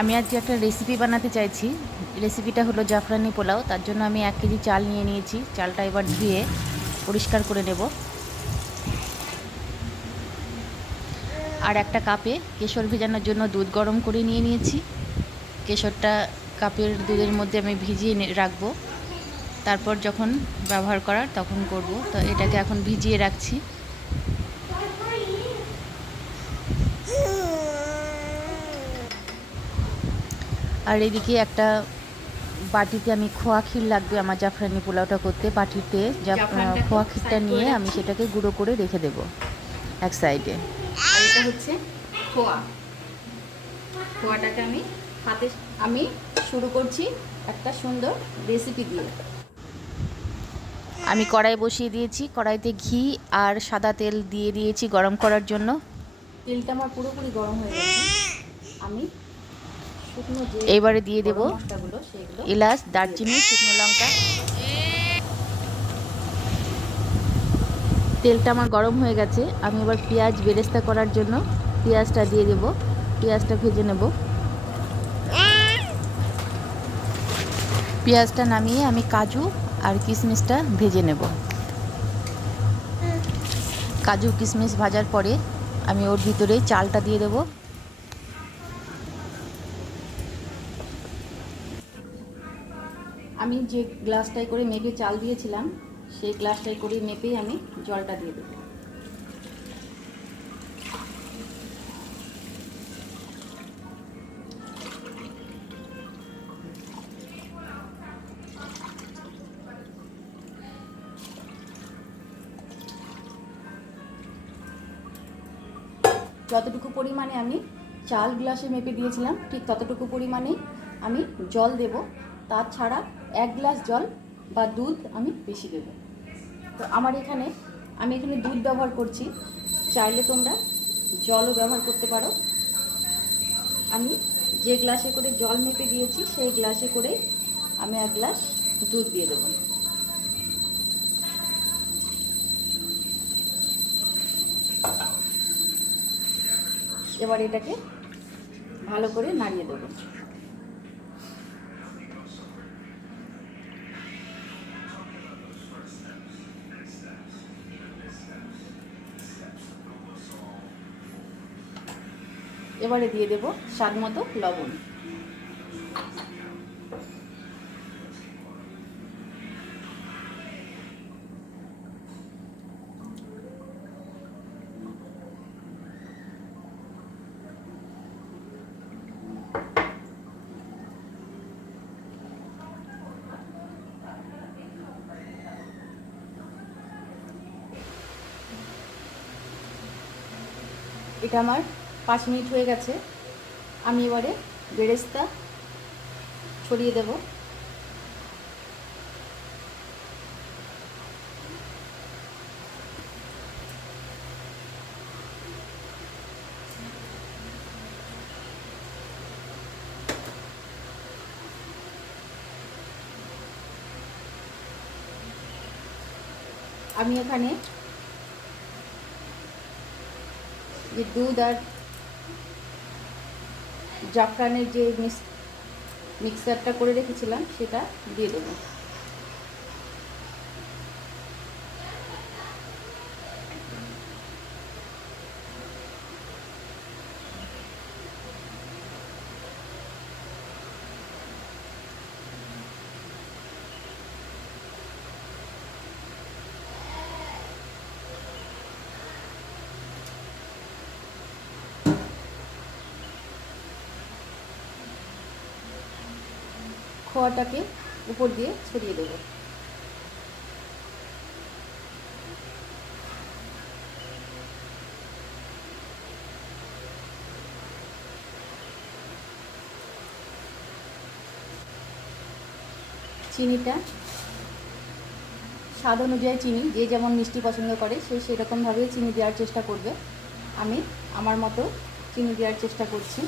আমি আজকে একটা রেসিপি বানাতে চাইছি রেসিপিটা হলো জাফরানি পোলাও। তার জন্য আমি এক কেজি চাল নিয়ে নিয়েছি। চালটা এবার ধুয়ে পরিষ্কার করে নেব। আর একটা কাপে কেশর ভেজানোর জন্য দুধ গরম করে নিয়ে নিয়েছি। কেশরটা কাপের দুধের মধ্যে আমি ভিজিয়ে রাখব। তারপর যখন ব্যবহার করার তখন করব। তো এটাকে এখন ভিজিয়ে রাখছি আর এদিকে একটা বাটিতে আমি খোয়া ক্ষীর লাগবে আমার জাফরানি পোলাওটা করতে বাটিতে। খোয়া ক্ষীরটা নিয়ে আমি সেটাকে গুঁড়ো করে রেখে দেবো এক সাইডে। আর এটা হচ্ছে খোয়া। খোয়াটাকে আমি হাতে আমি শুরু করছি একটা সুন্দর রেসিপি দিয়ে। আমি কড়াই বসিয়ে দিয়েছি কড়াইতে ঘি আর সাদা তেল দিয়ে দিয়েছি গরম করার জন্য। তেলটা আমার পুরোপুরি গরম হয়ে গেছে। আমি এবারে দিয়ে দেব এলাচ দারচিনি শুকনো লঙ্কা। তেলটা আমার গরম হয়ে গেছে। আমি এবার পেঁয়াজ বেরেস্তা করার জন্য পেঁয়াজটা দিয়ে দেব। পেঁয়াজটা ভেজে নেব। পেঁয়াজটা নামিয়ে আমি কাজু আর কিশমিশটা ভেজে নেব। কাজু কিশমিশ ভাজার পরে আমি ওর ভিতরে চালটা দিয়ে দেবো। আমি যে গ্লাসটায় করে মেপে চাল দিয়েছিলাম, সেই গ্লাসটায় করে মেপেই আমি জলটা দিয়ে দেবো। যতটুকু পরিমাণে আমি চাল গ্লাসে মেপে দিয়েছিলাম, ঠিক ততটুকু পরিমাণে আমি জল দেব। তাছাড়া এক গ্লাস জল বা দুধ আমি বেশি দেব। তো আমার এখানে, আমি এখানে দুধ ব্যবহার করছি। চাইলে তোমরা জলও ব্যবহার করতে পারো। আমি যে গ্লাসে করে জল মেপে দিয়েছি, সেই গ্লাসে করে আমি এক গ্লাস দুধ দিয়ে দেবো। এবার এটাকে ভালো করে নাড়িয়ে দেবো। এবারে দিয়ে দেব স্বাদ মতো লবণ। এটা আমার পাঁচ মিনিট হয়ে গেছে। আমি এবারে বেরেস্তা ছড়িয়ে দেব। আমি এখানে যে দুধ আর জাফরানের যে মিক্স মিক্সারটা করে রেখেছিলাম সেটা দিয়ে দেবো। খোয়াটাকে উপর দিয়ে ছড়িয়ে দেবো। চিনিটা, স্বাদ অনুযায়ী চিনি, যে যেমন মিষ্টি পছন্দ করে, সে সেরকমভাবেই চিনি দেওয়ার চেষ্টা করবে। আমি আমার মতো চিনি দেওয়ার চেষ্টা করছি।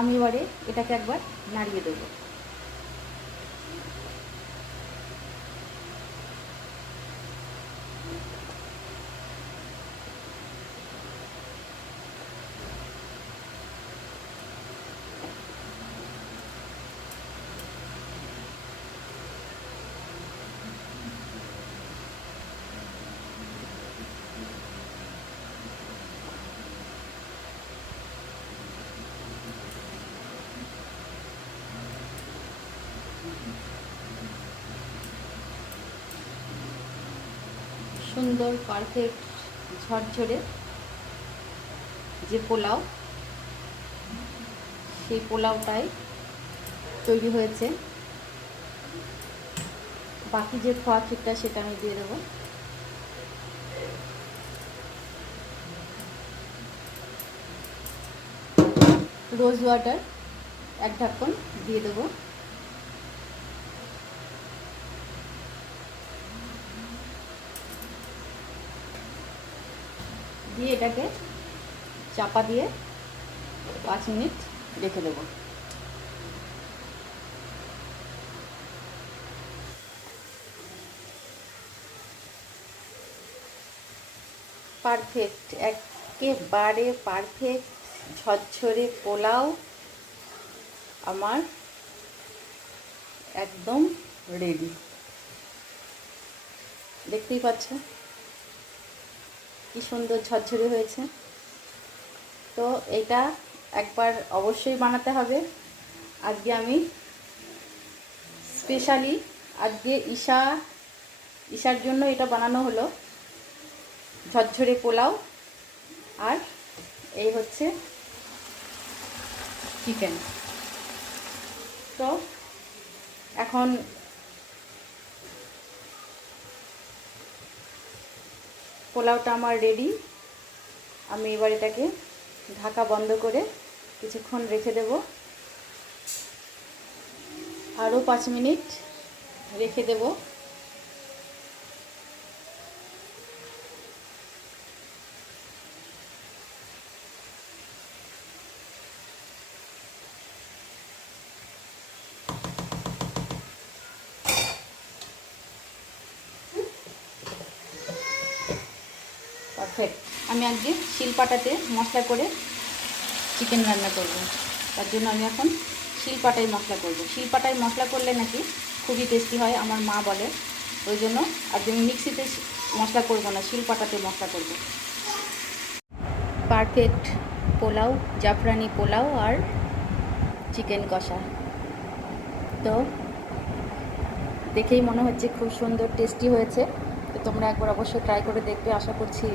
আমি এবারে এটাকে একবার নাড়িয়ে দেবো। সুন্দর পারফেক্ট ঝরঝরে যে পোলাও, সেই পোলাওটাই তৈরি হয়েছে। বাকি যে খোয়া ক্ষীরটা সেটা আমি দিয়ে দেবো। রোজ ওয়াটার এক ঢাকন দিয়ে দেবো। দিয়ে এটাকে চাপা দিয়ে পাঁচ মিনিট রেখে দেবো। পারফেক্ট একেবারে পারফেক্ট ঝরঝরে পোলাও আমার একদম রেডি দেখতেই পাচ্ছ? কি সুন্দর ঝরঝরে হয়েছে। তো এটা একবার অবশ্যই বানাতে হবে। আজকে আমি স্পেশালি আজকে ঈশা, ঈশার জন্য এটা বানানো হলো। ঝরঝরে পোলাও আর এই হচ্ছে চিকেন তো এখন পোলাওটা আমার রেডি আমি এবার এটাকে ঢাকা বন্ধ করে কিছুক্ষণ রেখে দেব। আরও পাঁচ মিনিট রেখে দেব। পারফেক্ট আমি আজকে শিলপাটাতে মশলা করে চিকেন রান্না করব। তার জন্য আমি এখন শিলপাটায় মশলা করব। শিলপাটায় মশলা করলে নাকি খুবই টেস্টি হয়, আমার মা বলে। ওই জন্য আজকে আমি মিক্সিতে মশলা করব না, শিলপাটাতে মশলা করব। পারফেক্ট পোলাও, জাফরানি পোলাও আর চিকেন কষা। তো দেখেই মনে হচ্ছে খুব সুন্দর টেস্টি হয়েছে। তো তোমরা একবার অবশ্যই ট্রাই করে দেখবে, আশা করছি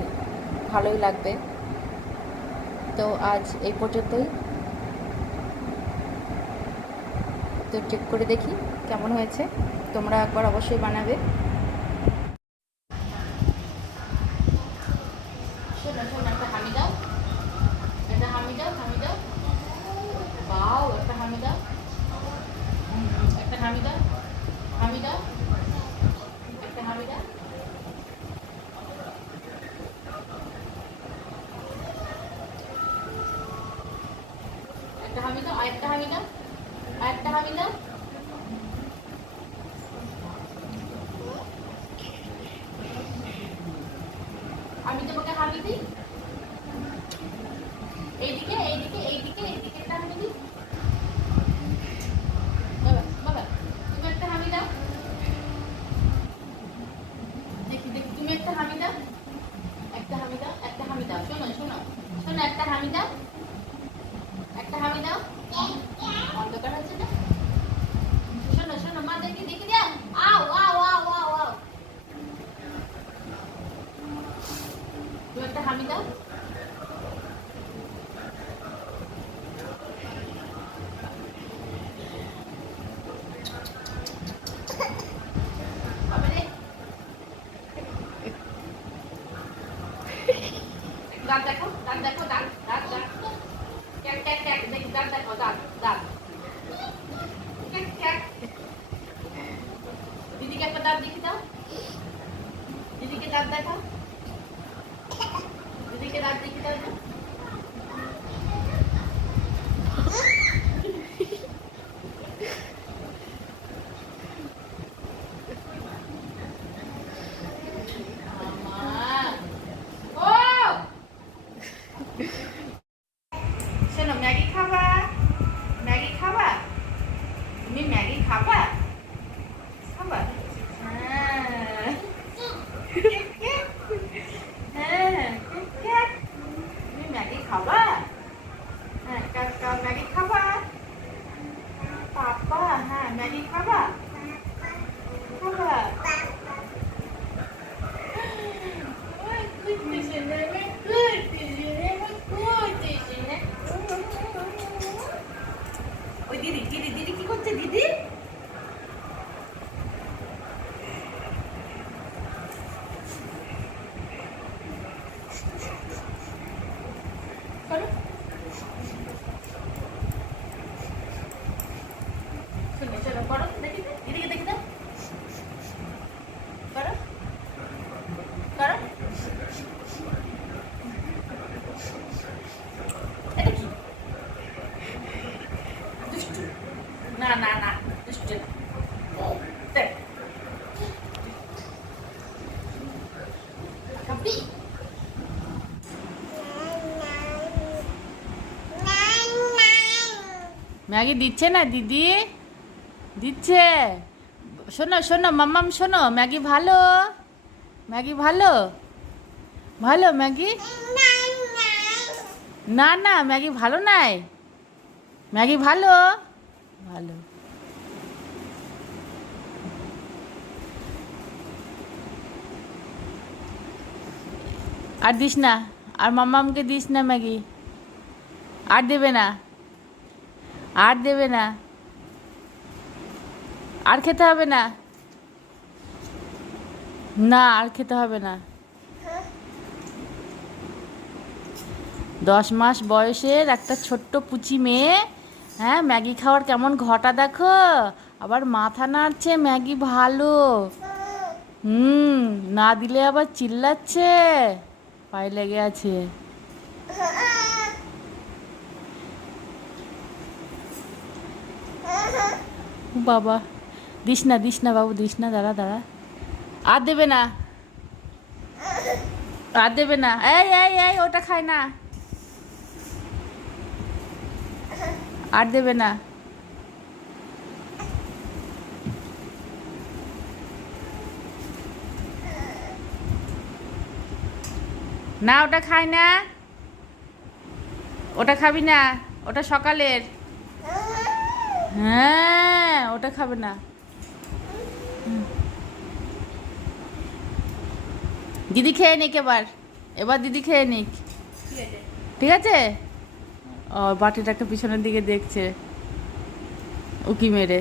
ভালোই লাগবে। তো আজ এই পর্যন্তই। তো চেক করে দেখি কেমন হয়েছে। তোমরা একবার অবশ্যই বানাবে। শোনো শোনো ম্যাগি দিচ্ছে না দিদি? দিচ্ছে? শোনো শোনো, মাম্মাম, শোনো, ম্যাগি ভালো? ম্যাগি ভালো? ভালো, ম্যাগি? না না, ম্যাগি ভালো নাই। ম্যাগি ভালো? ভালো। আর দিস না, আর মাম্মামকে দিস না ম্যাগি। আর দেবে না। আর দেবে না। আর খেতে হবে না। না, আর খেতে হবে না। দশ মাস বয়সের একটা ছোট্ট পুচি মেয়ে হ্যাঁ ম্যাগি খাওয়ার কেমন ঘটা দেখো। আবার মাথা নাড়ছে, ম্যাগি ভালো। হুম, না দিলে আবার চিল্লাচ্ছে। পায়ে লেগে আছে। বাবা, দিস না দিস না বাবু, দিস না, দাঁড়া দাঁড়া। আর দেবে না। আর দেবে না। এই এই এই, ওটা খায় না। আর দেবে না। না, ওটা খায় না। ওটা খাবি না। ওটা সকালের। হ্যাঁ ওটা খাবে না। দিদি খেয়ে নিক এবার। এবার দিদি খেয়ে নিক। ঠিক আছে? ও বাটিটা একটা পিছনের দিকে দেখছে। উকি মেরে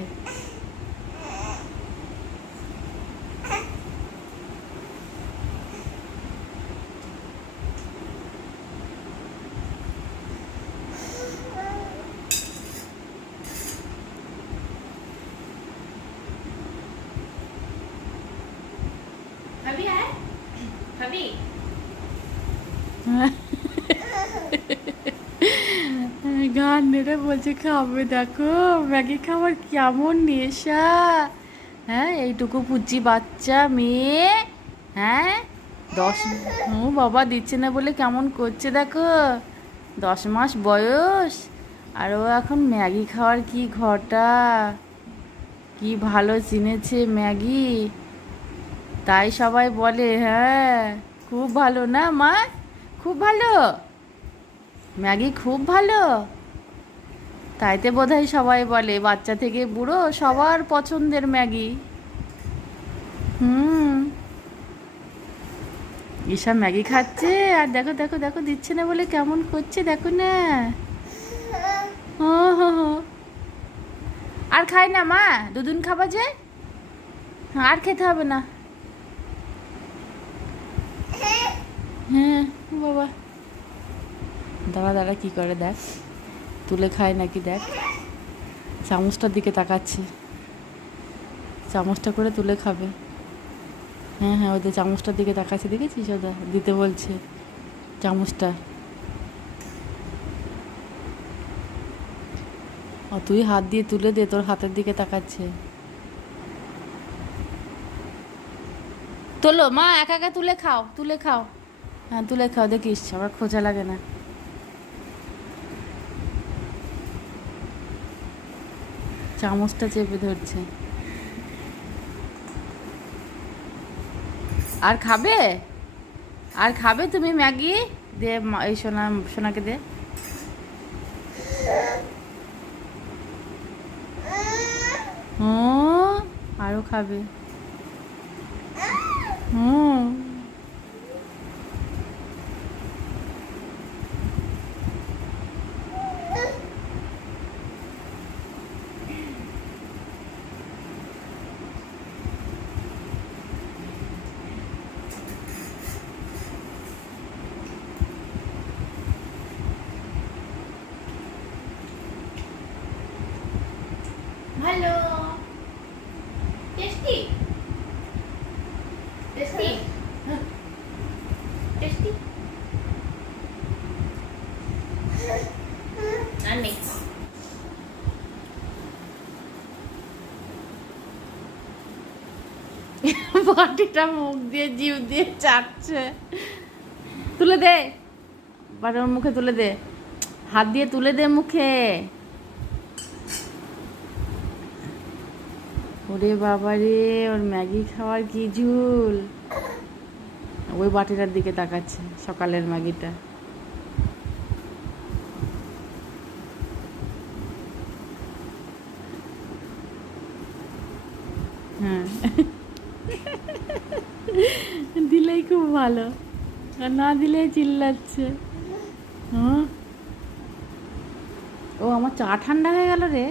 খাবি আয় খাবি গান বলছে খাবে? দেখো, ম্যাগি খাবার কেমন নেশা। হ্যাঁ এইটুকু পুচি বাচ্চা, মেয়ে। হ্যাঁ? দশ ও বাবা দিচ্ছে না বলে কেমন করছে দেখো? দশ মাস বয়স। আর ও এখন ম্যাগি খাওয়ার কি ঘটা? কি ভালো চিনেছে ম্যাগি। তাই সবাই বলে হ্যাঁ খুব ভালো না মা? খুব ভালো? ম্যাগি খুব ভালো? তাইতে বোধহয় সবাই বলে, বাচ্চা থেকে বুড়ো সবার পছন্দের ম্যাগি। হুম। ঈশা ম্যাগি খাচ্ছে, আর দেখো দেখো দেখো, দিচ্ছে না বলে কেমন করছে, দেখো না। আর খাই না মা? দুদিন খাবা যে? আর খেতে হবে না। হ্যাঁ বাবা। দাদা দাদা কি করে দেখ। তুলে খায় নাকি দেখ। চামচটার দিকে তাকাচ্ছে। চামচটা করে তুলে খাবে। হ্যাঁ হ্যাঁ ওদের চামচটার দিকে তাকাচ্ছে দেখেছিস ওদা দিতে বলছে চামচটা। ও তুই হাত দিয়ে তুলে দে তোর হাতের দিকে তাকাচ্ছে। তোলো মা একা একা তুলে খাও তুলে খাও। হ্যাঁ তুলে খাও দেখিস আমার খোঁজা লাগে না। চামচটা চেপে ধরছে। আর খাবে? আর খাবে তুমি, ম্যাগি? দে এই সোনা, সোনাকে দে। হুম আরও খাবে। হুম। ভালো টেস্টি টেস্টি টেস্টি আর নেই মুখ দিয়ে, জিভ দিয়ে চাটছে। তুলে দে। বাটি ওর মুখে তুলে দে। হাত দিয়ে তুলে দে মুখে। ওরে বাবা রে, ওর ম্যাগি খাওয়ার কি ঝুল? ওই বাটিটার দিকে তাকাচ্ছে সকালের ম্যাগিটা। হ্যাঁ। দিলেই খুব ভালো, আর না দিলে চিল্লাচ্ছে। হ্যাঁ। ও, আমার চা ঠান্ডা হয়ে গেল রে।